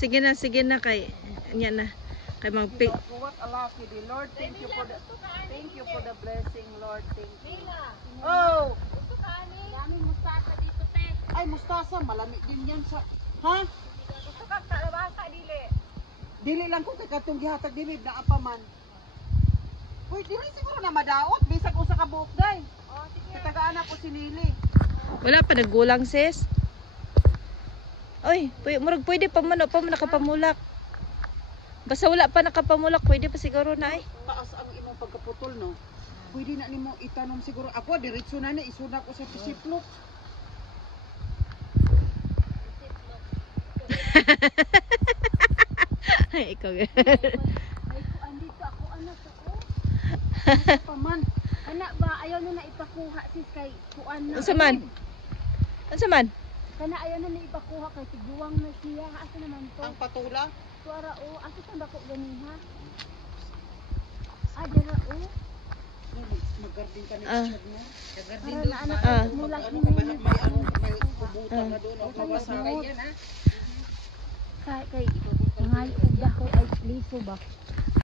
Sige na kay nya na. Kay magpi. What a lucky day, Lord. Thank you for the blessing, Lord. Thank you. Oh, Dami mustasa dito, te. ay mustasa, malamig din yan sa. Ha? Gusto ka kalabasa, dili. Dili lang ko kay katong gihatag dili na apa man. Uy, dili siguro na madaot bisag usa ka buok day. Oh, sige. Kitagaan ako si Lily. Wala pa naggulang sis. Oy, murag pwede pa man nakapamulak. Basta wala pa nakapamulak, pwede pa siguro na ay. Taas ang imong pagkaputol, no? Pwede na nimo itanom siguro. Ako diretso na ni isuna ko sa siplok. Ay, ikaw. Ay, kuan dito ako, anak ako. Ano pa man? Anak ba, ayaw na ipakuha sis kay kuan na. Unsa man? Unsa man? Kana ayaw na ipakuha kay tiguwang na siya. Asa naman to? Ang patula? Tuara o, asa sa dako ganiha? Ah, dira o. Mag-garden ka ni Ah. Richard mo. Garden Para doon. na anak Ah. mulak Ano ni ka ba may kubutan na doon o kawasakan yan ha? kay mga iudah ko ay liso ba?